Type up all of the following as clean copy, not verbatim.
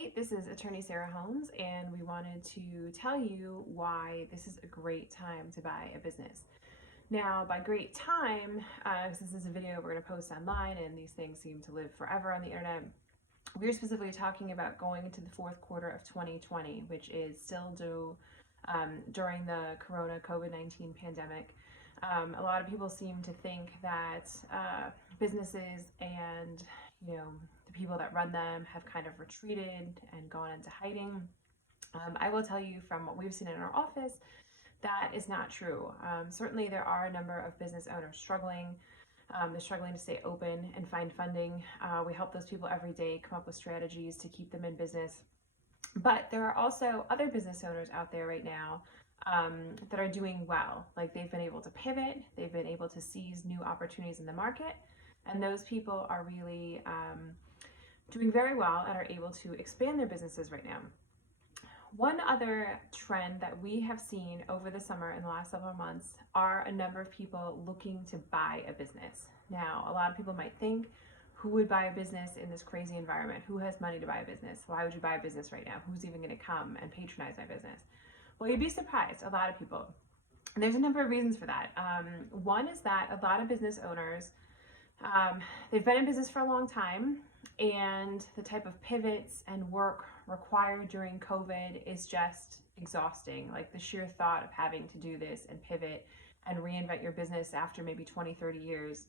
Hey, this is attorney Sarah Holmes, and we wanted to tell you why this is a great time to buy a business. Now, by great time, since this is a video we're going to post online and these things seem to live forever on the internet, we're specifically talking about going into the fourth quarter of 2020, which is still due during the COVID-19 pandemic. A lot of people seem to think that businesses and the people that run them have kind of retreated and gone into hiding. I will tell you from what we've seen in our office, that is not true. Certainly there are a number of business owners struggling. They're struggling to stay open and find funding. We help those people every day come up with strategies to keep them in business. But there are also other business owners out there right now that are doing well. Like, they've been able to pivot, they've been able to seize new opportunities in the market, and those people are really doing very well and are able to expand their businesses right now. One other trend that we have seen over the summer in the last several months are a number of people looking to buy a business. Now, a lot of people might think, who would buy a business in this crazy environment? Who has money to buy a business? Why would you buy a business right now? Who's even going to come and patronize my business? Well, you'd be surprised, a lot of people. And there's a number of reasons for that. One is that a lot of business owners, they've been in business for a long time, and the type of pivots and work required during COVID is just exhausting. Like, the sheer thought of having to do this and pivot and reinvent your business after maybe 20, 30 years,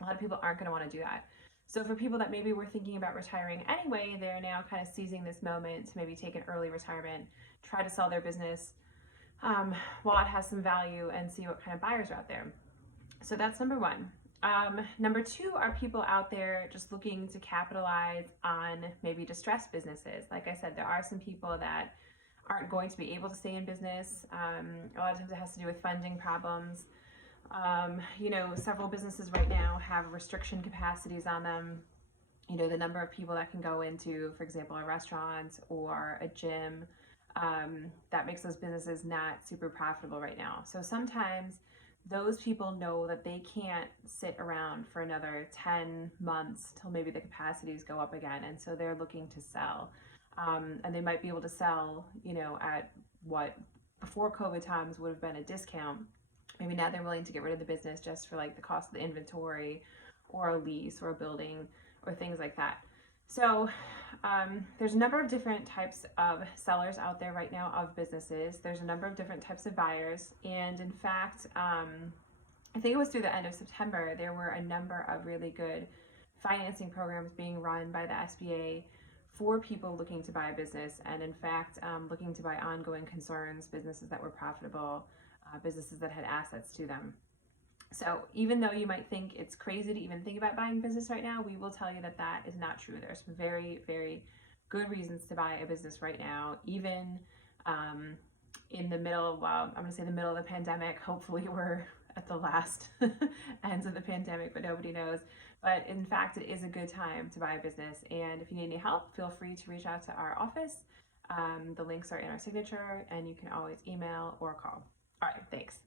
a lot of people aren't going to want to do that. So for people that maybe were thinking about retiring anyway, they're now kind of seizing this moment to maybe take an early retirement, try to sell their business while it has some value, and see what kind of buyers are out there. So that's number one. Number two are people out there just looking to capitalize on maybe distressed businesses. Like I said, there are some people that aren't going to be able to stay in business. A lot of times it has to do with funding problems. Several businesses right now have restriction capacities on them. The number of people that can go into, for example, a restaurant or a gym, that makes those businesses not super profitable right now. So sometimes those people know that they can't sit around for another 10 months till maybe the capacities go up again, and so they're looking to sell. And they might be able to sell, at what before COVID times would have been a discount. Maybe now they're willing to get rid of the business just for like the cost of the inventory or a lease or a building or things like that. So there's a number of different types of sellers out there right now of businesses. There's a number of different types of buyers. And in fact, I think it was through the end of September, there were a number of really good financing programs being run by the SBA for people looking to buy a business, and in fact, looking to buy ongoing concerns, businesses that were profitable, businesses that had assets to them. So even though you might think it's crazy to even think about buying business right now, we will tell you that that is not true. There's some very, very good reasons to buy a business right now, even in the middle of, I'm going to say the middle of the pandemic. Hopefully we're at the last ends of the pandemic, but nobody knows. But in fact, it is a good time to buy a business. And if you need any help, feel free to reach out to our office. The links are in our signature, and you can always email or call. All right, thanks.